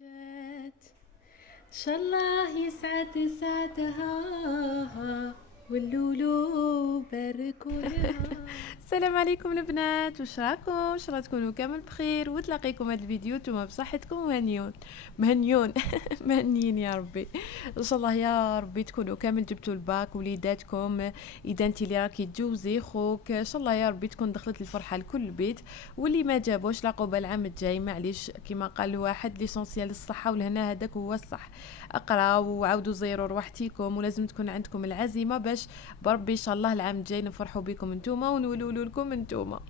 جات إن شاء الله يسعد سعدها واللولو باركوا لها. السلام عليكم البنات، واش راكم؟ ان شاء الله تكونوا كامل بخير وتلاقيكم هذا الفيديو نتوما بصحتكم وهنيون مهنيون مهنيين يا ربي. ان شاء الله يا ربي تكونوا كامل جبتوا الباك وليداتكم. اذا انت اللي راكي تجوزي خوك ان شاء الله يا ربي تكون دخلت الفرحه لكل البيت، واللي ما جابوش لعقوبه العام الجاي معليش كما قال الواحد ليسونسيال الصحه والهنا هذاك هو الصح. اقراو وعاودوا زيروا روحتيكم ولازم تكون عندكم العزيمه باش بربي ان شاء الله العام الجاي نفرحوا بكم نتوما ونولولوا لكم نتوما.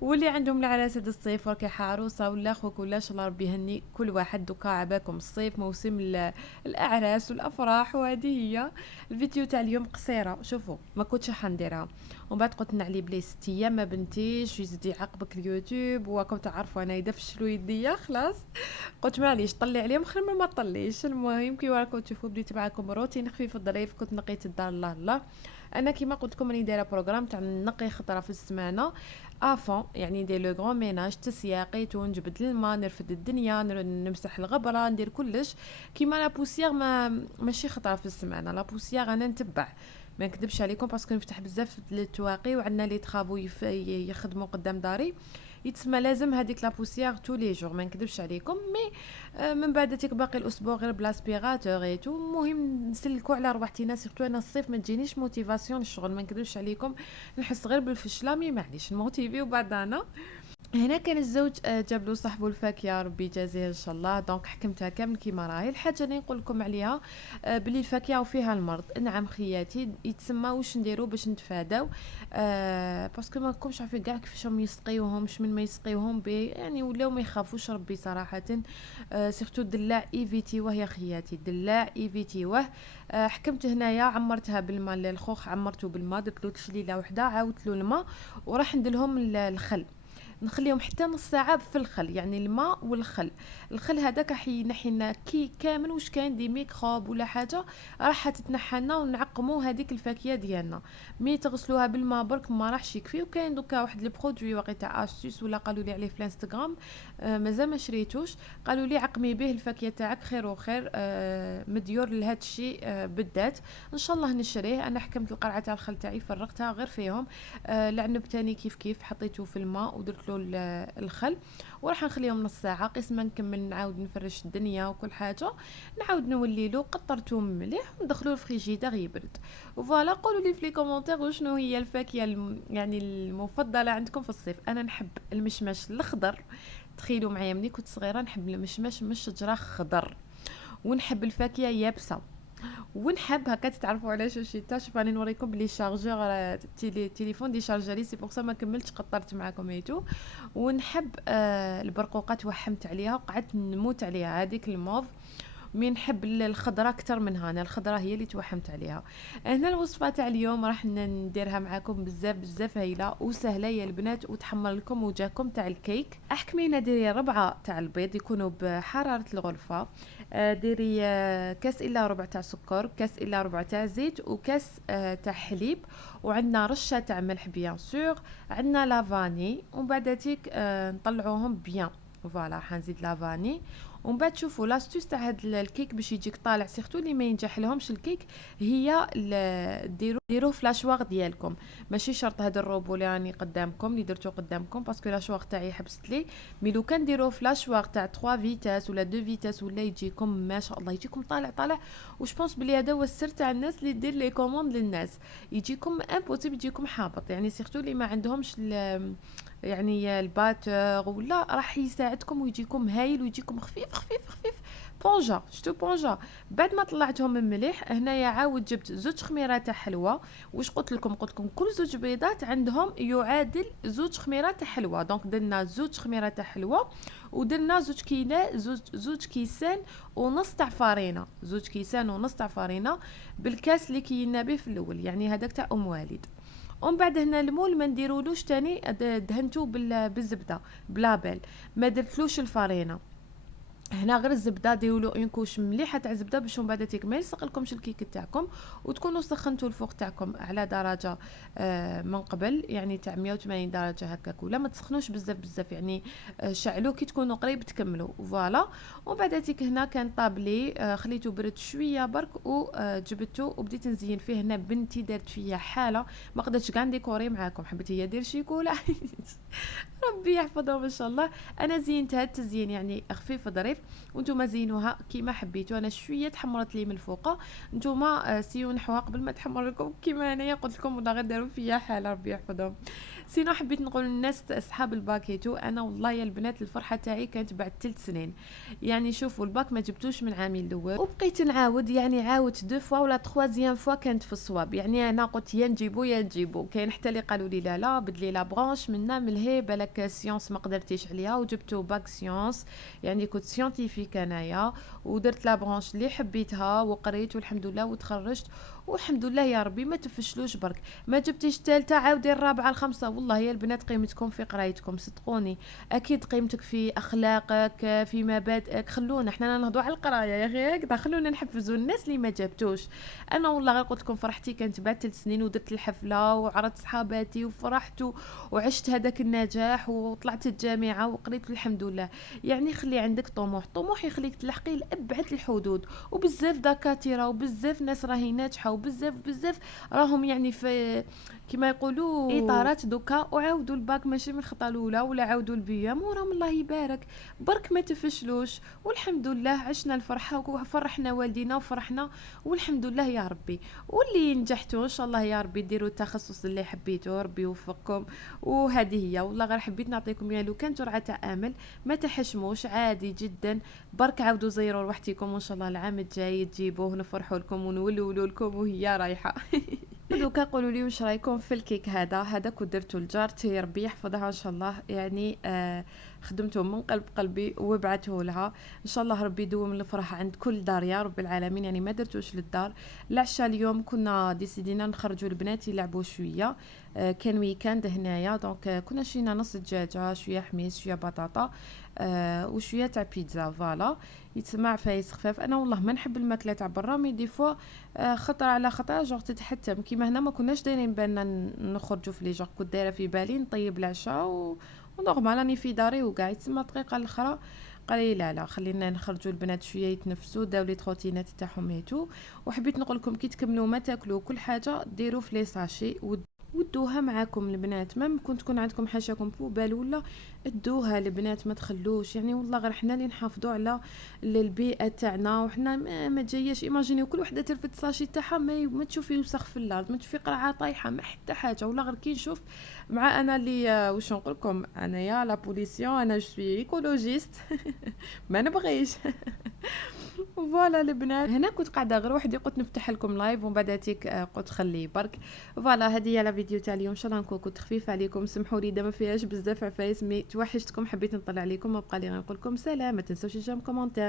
واللي عندهم العراس هذا الصيف وراكي عروسه ولا خوك ولا ان شاء الله ربي يهني كل واحد. دوكا عباكم الصيف موسم الاعراس والافراح، وهذه هي الفيديو تاع اليوم قصيره. شوفوا ما كنتش حنديرها ومن بعد قلت نعلي بلي 6 ايام ما بنتيش يزيد يعاقبك اليوتيوب، وراكم تعرفوا انا اذا فشلوا يديا خلاص قلت معليش طلي عليهم خير ما طليش. المهم كي راكم تشوفوا بديت معكم روتين خفيف الظريف. كنت نقيت الدار الله الله. انا كيما قلت لكم راني دايره بروغرام تاع نقي خطره في السمانه افون، يعني ندير لو غران ميناج تسياقيت ونجبد الماء نرفد الدنيا نمسح الغبره ندير كلش. كيما لا بوسيير ماشي خطره في السمانه، لا بوسيير انا نتبع ما نكذبش عليكم باسكو نفتح بزاف التواقي وعندنا لي ترافو يخدموا قدام داري، يتسمى لازم هذيك لا بوسيير تو لي جور ما نكذبش عليكم. مي من بعد تيك باقي الاسبوع غير بلاسبيراتور اي تو. المهم نسلكوا على روحتينا سيرتو انا الصيف ما تجينيش موتيفاسيون للشغل ما نكذبش عليكم، نحس غير بالفشله. مي معليش نموتيفي وبعد انا هنا كان الزوج جاب له صاحبه الفاكهه ربي يجازيه ان شاء الله. دونك حكمتها كامل كيما راهي. الحاجه اللي نقول لكم عليها بلي الفاكهه وفيها المرض. نعم خياتي يتسمى واش نديرو باش نتفاداو باسكو ما نكونش عارفين كاع كيفاش يسقيوهم من ما يسقيوهم به، يعني ولاو ما يخافوش ربي صراحه. سيرتو الدلاع ايفيتي وهي خياتي الدلاع ايفيتي وه. حكمت هنايا عمرتها بالماء الخوخ عمرته بالماء درت له تشليله وحده عاودت له الماء وراح نديرهم الخل نخليهم حتى نص ساعه في الخل، يعني الماء والخل. الخل هذاك راح ينحي لنا كي كامل واش كاين دي ميكروب ولا حاجه راح تتنحى لنا ونعقموا هذيك الفاكهه ديالنا. مي تغسلوها بالماء برك ما راحش يكفي. وكاين دوكا واحد لي برودوي واقي تاع استيس ولا قالوا لي عليه في الانستغرام مازال ما شريتوش، قالوا لي عقمي به الفاكهه تاعك خير وخير مديور لهذا الشيء بالذات. ان شاء الله نشريه. انا حكمت القرعه تاع الخل تاعي فرغتها غير فيهم. العنب تاني كيف حطيته في الماء ودرت له الخل وراح نخليهم نص ساعه قسما نكمل نعاود نفرش الدنيا وكل حاجه نعاود نولي له قطرته مليح وندخلوه الفريجيدار يبرد. وفوالا قولوا لي في لي كومونتير وشنو هي الفاكهه يعني المفضله عندكم في الصيف. انا نحب المشمش الاخضر، تخيلوا معايا ملي كنت صغيره نحب المشمش من الشجره خضر، ونحب الفاكهه يابسه، ونحب هكا تعرفوا علاش واش تا. شوف راني نوريكم بلي شارجور تليفون دي شارجالي سي بور سا ما كملتش قطرت معاكم ايتو. ونحب البرقوقه توحمت عليها وقعدت نموت عليها هذيك الموف. مي نحب الخضره اكثر منها، انا الخضره هي اللي توحمت عليها. هنا الوصفه تاع اليوم راح نديرها معاكم بزاف هايله وسهله يا البنات وتحمر لكم وجهكم تاع الكيك. احكمي ديري ربعه تاع البيض يكونوا بحراره الغرفه. ديري كاس الا ربع تاع سكر، كاس الا ربع تاع زيت، وكاس تاع حليب، وعندنا رشه تاع ملح بيان سور، عندنا لافاني. ومن بعد تيك نطلعوهم بيان. فوالا حنزيد لافاني. ومن بعد شوفوا لاستوس تاع هاد الكيك باش يجيك طالع سيرتو اللي ما ينجح لهمش الكيك هي ديروه في لاشواغ ديالكم. ماشي شرط هذا الروبو اللي راني قدامكم اللي درتو قدامكم باسكو لاشواغ تاعي حبست لي. مي لو كان ديروه في لاشواغ تاع 3 فيتاس ولا 2 فيتاس ولا يجيكم ما شاء الله يجيكم طالع. وش بونس بلي هذا هو السر تاع الناس اللي دير لي كوموند للناس، يجيكم امبوسيبل يجيكم حابط. يعني سيرتو اللي ما عندهمش يعني الباتر ولا راح يساعدكم ويجيكم هايل ويجيكم خفيف. بونجا شتو بونجا. بعد ما طلعتهم من مليح هنايا عاود جبت زوج خميرات تاع حلوه. واش قلت لكم كل زوج بيضات عندهم يعادل زوج خميرات تاع حلوه. دونك درنا زوج خميرات تاع حلوه ودرنا زوج كيسان ونص تاع فارينه، زوج كيسان ونص تاع فارينه بالكاس اللي كينا به في الاول، يعني هذاك تاع ام والد. ومن بعد هنا المول ما نديرولوش تاني دهنتو بالزبده بلابل، ما درتلوش الفارينه. هنا غير الزبده، ديروا له اون كوش مليحه تاع الزبده باش من بعد ما يلصق لكمش الكيك تاعكم. وتكونوا سخنتوا الفوق تاعكم على درجه من قبل، يعني تاع 180 درجه هكاك، ولا ما تسخنوش بزاف بزاف يعني. شعلوه كي تكونوا قريب تكملوا فوالا. ومن بعد هنا كان طابلي، خليته برد شويه برك وجبته وبديت نزين فيه. هنا بنتي دارت فيا حاله، ما قدرتش كاع نديكوري معاكم، حبيت هي دير شيكولا. ربي يحفظها ما شاء الله. انا زينتها التزيين يعني خفيف ظريف، وانتم زينوها كيما حبيتوا. انا شويه تحمرت لي من الفوق، نتوما سيو نحوها قبل ما تحمر لكم كيما انايا قلت لكم، ولا غير داروا فيا حاله ربي يحفظهم. سينو حبيت نقول للناس اصحاب الباكيتو، انا والله يا البنات الفرحه تاعي كانت بعد 3 سنين. يعني شوفوا الباك ما جبتوش من عامي الاول، وبقيت نعاود، يعني عاودت 2 فوا ولا 3 فوا كانت في الصواب. يعني انا قلت يا نجيبو يا نجيبو، كاين حتى اللي قالوا لي لا لا بدلي لا برونش منا من الهي بالك سيونس ما قدرتيش عليها، وجبتو باك سيونس. يعني كنت سيونتيفيك انايا، ودرت لا برونش اللي حبيتها وقريت والحمد لله وتخرجت. والحمد لله يا ربي ما تفشلوش برك. ما جبتيش الثالثه عاودي الرابعه الخامسه، والله يا البنات قيمتكم في قرايتكم صدقوني. اكيد قيمتك في اخلاقك في مبادئك. خلونا احنا نهضوا على القرايه يا اخي هكذا، خلونا نحفزوا الناس اللي ما جابتوش. انا والله غير قلت لكم فرحتي كانت بعد 3 سنين، ودرت الحفله وعرضت صحاباتي وفرحت وعشت هذاك النجاح وطلعت الجامعه وقريت الحمد لله. يعني خلي عندك طموح يخليك تلحقي لابعد الحدود. وبزاف دكاتره وبزاف ناس راهي ناجحه، وبزاف بزاف راهم يعني في كما يقولوا اطارات دوكا، وعاودوا الباك ماشي من الخطا الاولى، ولا عاودوا البيام وراهم الله يبارك. برك ما تفشلوش، والحمد لله عشنا الفرحه وفرحنا والدينا وفرحنا، والحمد لله يا ربي. واللي نجحتوا ان شاء الله يا ربي ديروا التخصص اللي حبيتوا، ربي يوفقكم. وهذه هي والله غير حبيت نعطيكم يا لو كان جرعه امل، ما تحشموش عادي جدا. برك عاودوا زيروا لوحدكم وان شاء الله العام الجاي تجيبوه نفرحوا لكم ونولوا لكم وهي رايحه. دوكا قولوا لي واش رايكم في الكيك هذا كنت درتو لجارتي ربي يحفظها ان شاء الله. يعني خدمته من قلب قلبي وبعته لها ان شاء الله. ربي يدوم الفرحه عند كل دار يا رب العالمين. يعني ما درتوش للدار. العشاء اليوم كنا ديسيدينا نخرجوا البنات يلعبوا شويه. كان ويكاند هنايا دونك كنا شرينا نص دجاجه شويه حميص شويه بطاطا وشويه تاع بيتزا فوالا. يتسمع فايس خفاف. انا والله ما نحب الماكله تاع برا، مي دي فوا خطره على خطره جوغ تتحتم. كيما هنا ما كناش دايرين بالنا نخرجوا في لي جوغ، كنت دايره في بالي نطيب العشاء ونورمال راني في داري وكاع. يتسمى الدقيقه الاخرى قال لي لا لا خلينا نخرجوا البنات شويه يتنفسوا داو لي تروتينات تاعهم هيتو. وحبيت نقول لكم كي تكملوا ما تاكلوا كل حاجه ديروا في لي ساشي ودوها معاكم البنات. ما ممكن تكون عندكم حاشاكم بوبال ولا ادوها البنات، ما تخلوش. يعني والله غير حنا اللي نحافظوا على البيئه تاعنا، وحنا ما جاياش ايماجيني كل وحده ترفد الساشي تاعها ما تشوفي وسخ في الارض، ما تشوفي قرعه طايحه، ما حتى حاجه. والله غير كي نشوف مع انا اللي واش نقول لكم انايا لا بوليسيون، انا جو سوي ايكولوجيست. ما نبغيش. فوالا البنات هنا كنت قاعده غير وحدي، قلت نفتح لكم لايف ومن بعد هاتيك قلت خليه برك. فوالا هذه هي لا فيديو تاع اليوم. ان شاء الله نكون كنت خفيفه عليكم، سمحوا لي ما فيهاش بزاف عفايس، مي توحشتكم حبيت نطلع عليكم. وبقى لي غنقول لكم سلام. ما تنسوش تجاوبوا كومونتير.